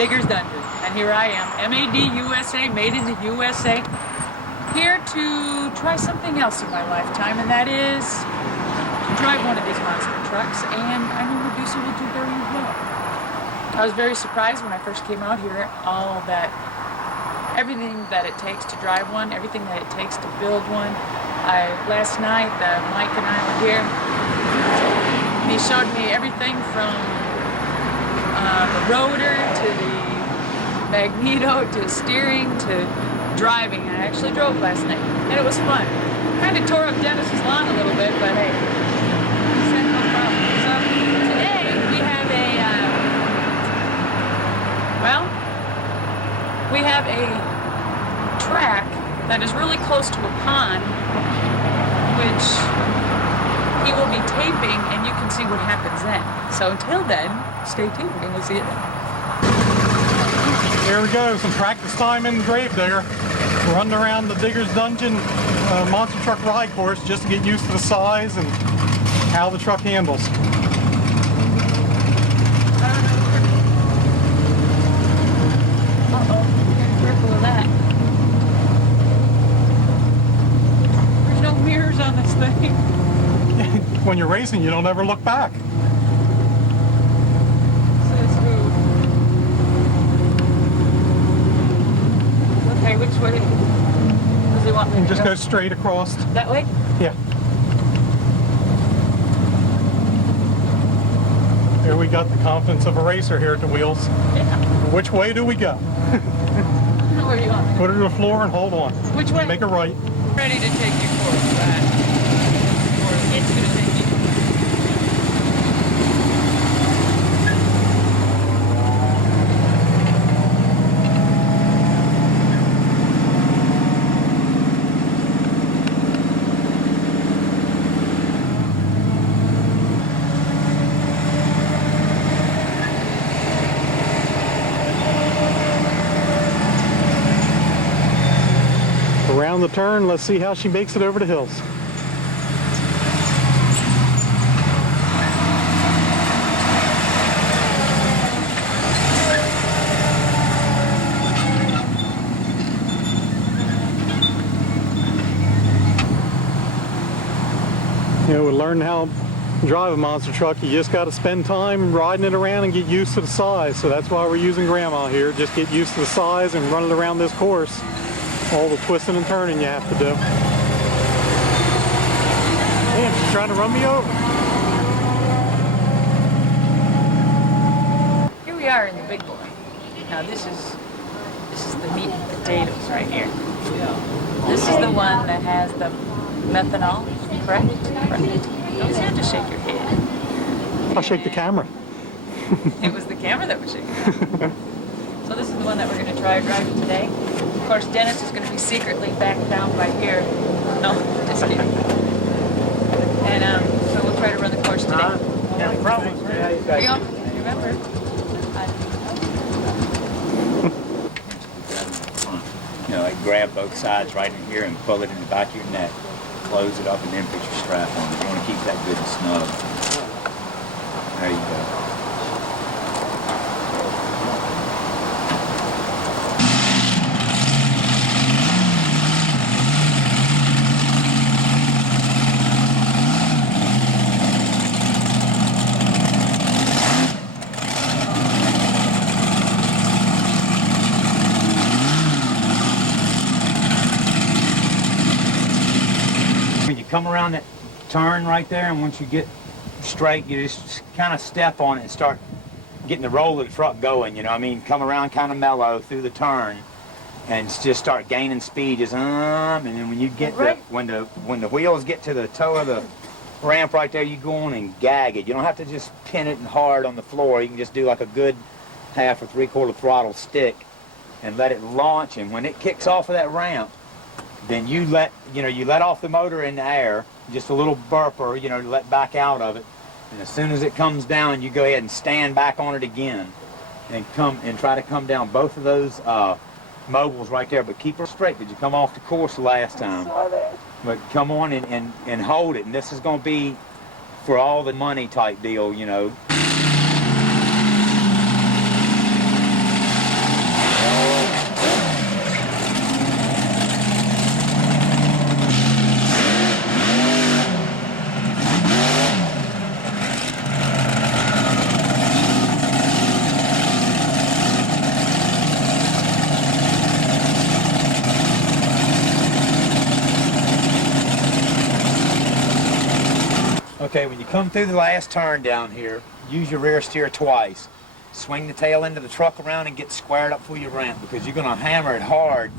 Digger's Dungeon. And here I am, MAD-USA, made in the USA, here to try something else in my lifetime, and that is to drive one of these monster trucks, and I know Madusa will do very well. I was very surprised when I first came out here, everything that it takes to drive one, everything that it takes to build one. Last night, Mike and I were here. He showed me everything from the rotor to the magneto to steering to driving. I actually drove last night, and it was fun. Kind of tore up Dennis's lawn a little bit, but hey, he said no problem. So today we have a track that is really close to a pond, which he will be taping, and you can see what happens then. So until then, stay tuned and we'll see you then. Here we go, some practice time in the Gravedigger. Running around the Digger's Dungeon monster truck ride course just to get used to the size and how the truck handles. Uh-oh, be careful of that. There's no mirrors on this thing. When you're racing, you don't ever look back. Okay, which way does he want me to Just go? go straight across. That way? Yeah. Here we got the confidence of a racer here at the wheels. Yeah. Which way do we go? Where do you want me to Put it to the floor and hold on. Which way? Make a right. Ready to take you for a ride. Or it's going to take you. Around the turn, let's see how she makes it over the hills. You know, learning how to drive a monster truck, you just got to spend time riding it around and get used to the size. So that's why we're using Grandma here. Just get used to the size and run it around this course. All the twisting and turning you have to do. Damn, she's trying to run me over. Here we are in the big boy. Now this is the meat and potatoes right here. This is the one that has the methanol, correct? Correct. Don't have to shake your head. I'll shake the camera. It was the camera that was shaking. So this is the one that we're going to try driving today. Of course, Dennis is going to be secretly back down by here. No, just kidding. And so we'll try to run the course today. Yeah, probably. Here you go. Remember. You know, like grab both sides right in here and pull it in the back of your neck. Close it up and then put your strap on. You want to keep that good and snug. There you go. Come around that turn right there, and once you get straight, you just kind of step on it and start getting the roll of the truck going, you know what I mean? Come around kind of mellow through the turn and just start gaining speed, just and then when you get when the wheels get to the toe of the ramp right there, you go on and gag it. You don't have to just pin it and hard on the floor. You can just do like a good half or three-quarter throttle stick and let it launch, and when it kicks off of that ramp, then you let off the motor in the air, just a little burper, you know, to let back out of it. And as soon as it comes down, you go ahead and stand back on it again and try to come down both of those mobiles right there, but keep her straight because you come off the course the last time. But come on and hold it, and this is going to be for all the money type deal, you know. come through the last turn down here, use your rear steer twice. Swing the tail end of the truck around and get squared up for your ramp, because you're going to hammer it hard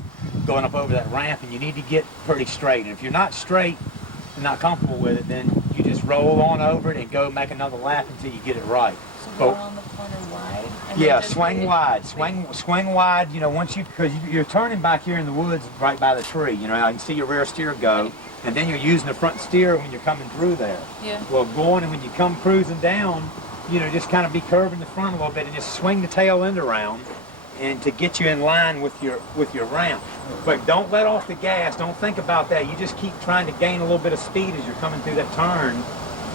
going up over that ramp, and you need to get pretty straight. And if you're not straight and not comfortable with it, then you just roll on over it and go make another lap until you get it right. So go on the corner wide? And Yeah, then just swing leave it? wide. Swing wide, you know, once you, because you're turning back here in the woods right by the tree, you know, I can see your rear steer go, and then you're using the front steer when you're coming through there. Yeah. Well, going, and when you come cruising down, you know, just kind of be curving the front a little bit and just swing the tail end around, and to get you in line with your ramp. But don't let off the gas. Don't think about that. You just keep trying to gain a little bit of speed as you're coming through that turn.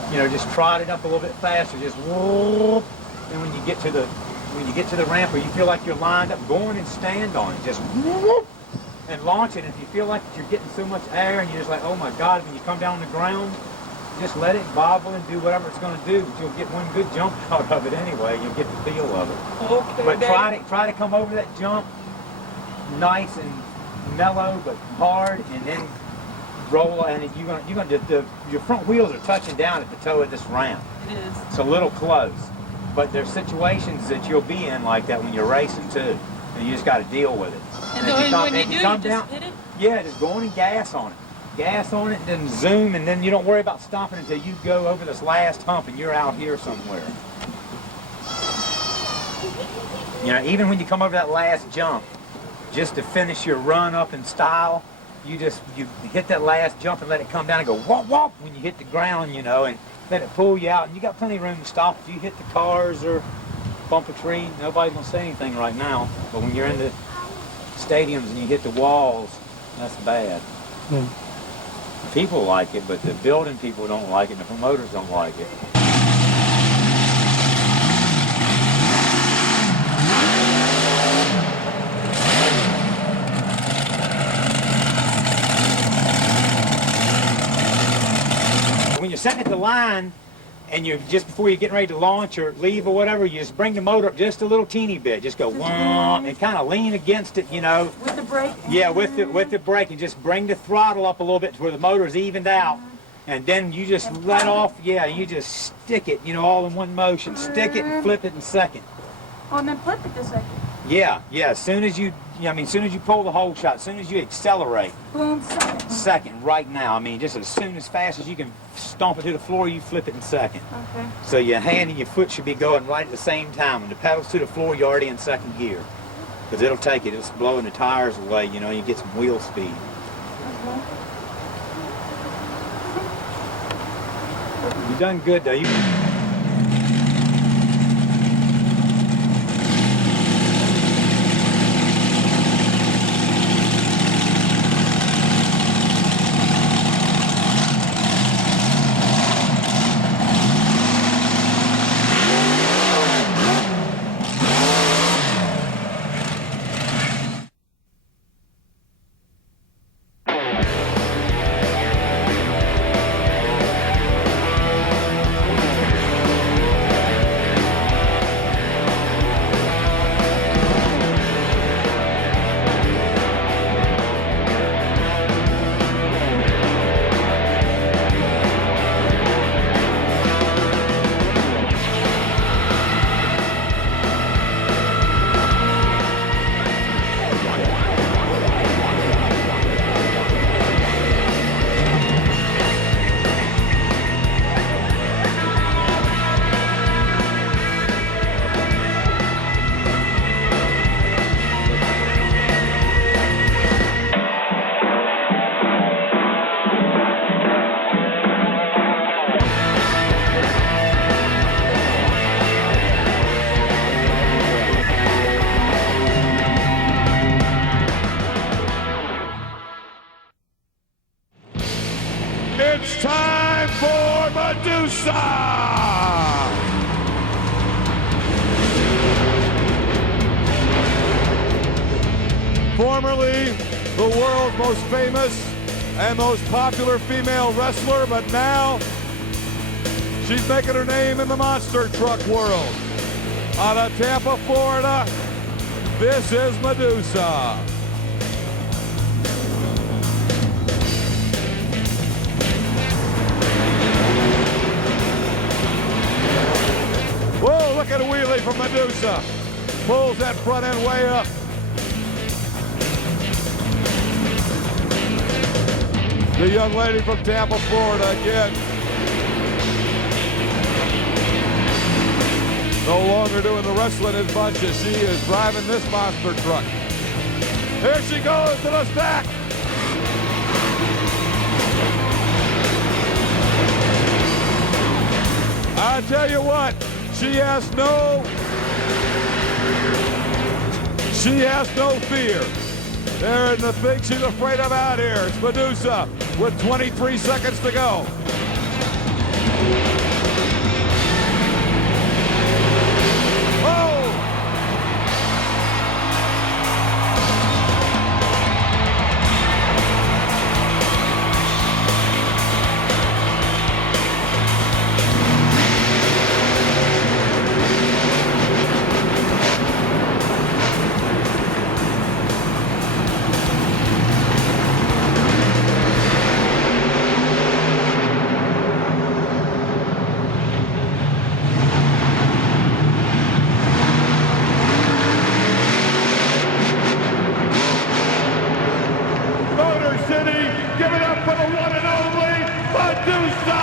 You know, just trot it up a little bit faster. Just whoop. And when you get to the ramp where you feel like you're lined up, go on and stand on it. Just whoop and launch it. And if you feel like you're getting so much air and you're just like, oh my God, when you come down on the ground, just let it bobble and do whatever it's going to do. But you'll get one good jump out of it anyway. You'll get the feel of it. Okay. But try to come over that jump nice and mellow, but hard, and then roll. And if your front wheels are touching down at the toe of this ramp. It is. It's a little close, but there's situations that you'll be in like that when you're racing too, and you just got to deal with it. And if then when you if do, come you just down, hit it? yeah, just go on and gas on it. Gas on it, and then zoom, and then you don't worry about stopping until you go over this last hump and you're out here somewhere. You know, even when you come over that last jump, just to finish your run up in style, you hit that last jump and let it come down and go whop whop when you hit the ground, you know, and let it pull you out. And you got plenty of room to stop. If you hit the cars or bump a tree, nobody's gonna say anything right now. But when you're in the stadiums and you hit the walls, that's bad. Yeah. People like it, but the building people don't like it, and the promoters don't like it. When you're setting at the line, and you're just before you're getting ready to launch or leave or whatever, you just bring the motor up just a little teeny bit. Just go wah, and kind of lean against it, you know. With the brake? Yeah, with the brake, and just bring the throttle up a little bit to where the motor's evened out, and then you just let off. Yeah, you just stick it, you know, all in one motion. Stick it and flip it in second. Oh, and then flip it a second. Yeah. As soon as you pull the whole shot, as soon as you accelerate. Boom, second. Second, right now. I mean, just as soon as fast as you can stomp it to the floor, you flip it in second. Okay. So your hand and your foot should be going right at the same time. When the pedal's to the floor, you're already in second gear. Because it'll take it. It's blowing the tires away, you know, you get some wheel speed. You've done good, though. It's time for Madusa! Formerly the world's most famous and most popular female wrestler, but now she's making her name in the monster truck world. Out of Tampa, Florida, this is Madusa. Look at a wheelie from Madusa. Pulls that front end way up. The young lady from Tampa, Florida again. No longer doing the wrestling as much as she is driving this monster truck. Here she goes to the stack. I tell you what, she has no fear. There isn't a thing she's afraid of out here. It's Madusa with 23 seconds to go. Oh! Give it up for the one and only Madusa!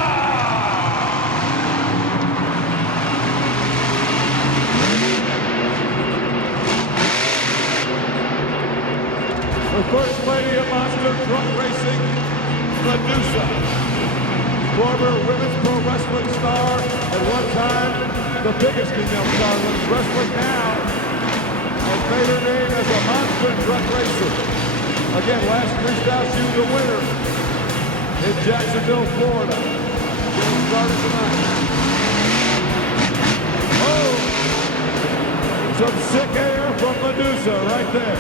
The first lady of monster truck racing, Madusa. Former women's pro wrestling star, at one time the biggest female star in wrestling now, has made her name as a monster truck racer. Again, last freestyle, she was a winner in Jacksonville, Florida. Getting started tonight. Oh! Some sick air from Madusa right there.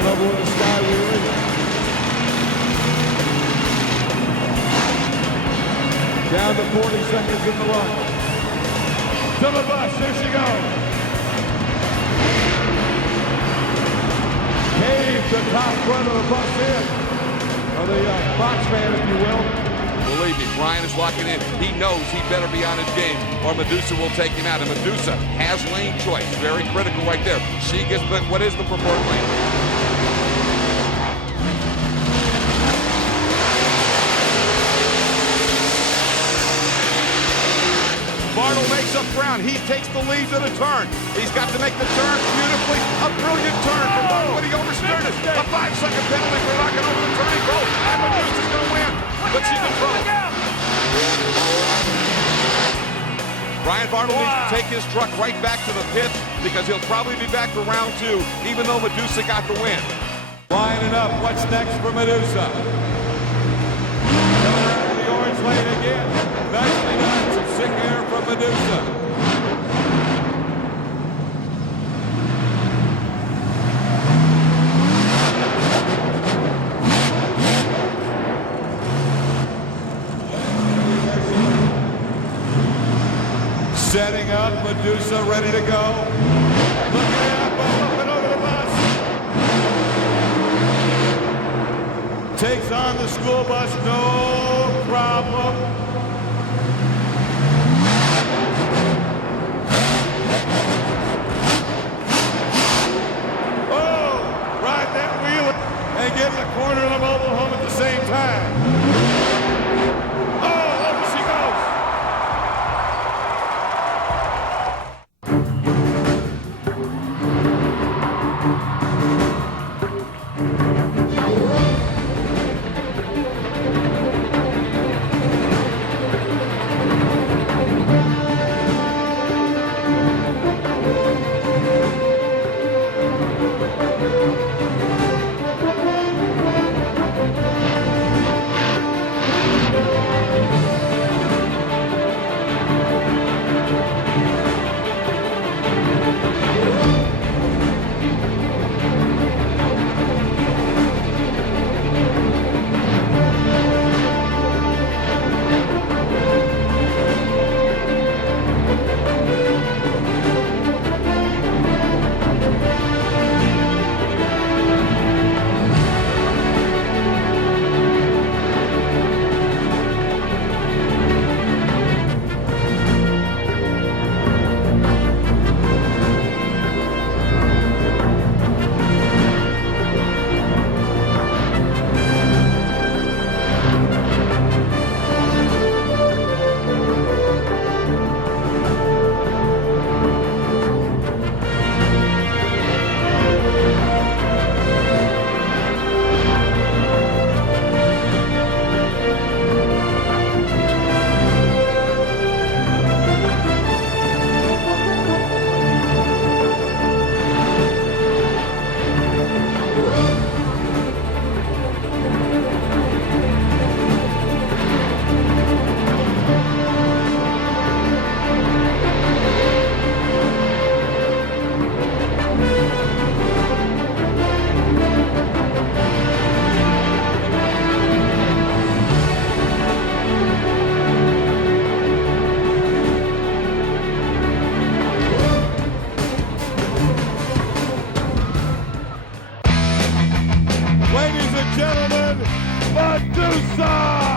Another one, the sky wheelie. Down to 40 seconds in the run. To the bus, here she goes. Cave the top front of the bus in. Or the box fan, if you will. Believe me, Brian is locking in. He knows he better be on his game or Madusa will take him out. And Madusa has lane choice. Very critical right there. She gets the, what is the preferred lane? Bartle makes up ground. He takes the lead to the turn. He's got to make the turn beautifully. A brilliant turn from Bartle, but he oversteered it. A 5-second penalty for knocking over the turning pole. And Madusa's going to win, but she's in trouble. Brian Bartle needs to take his truck right back to the pit because he'll probably be back for round 2, even though Madusa got the win. Lining up, what's next for Madusa? Coming out of the orange lane again. Nicely done. Some sick air from Madusa. Setting up, Madusa ready to go. Looking up and over the bus. Takes on the school bus, no problem. And getting the corner of the mobile home at the same time. Oh, over she Ladies and gentlemen, Madusa!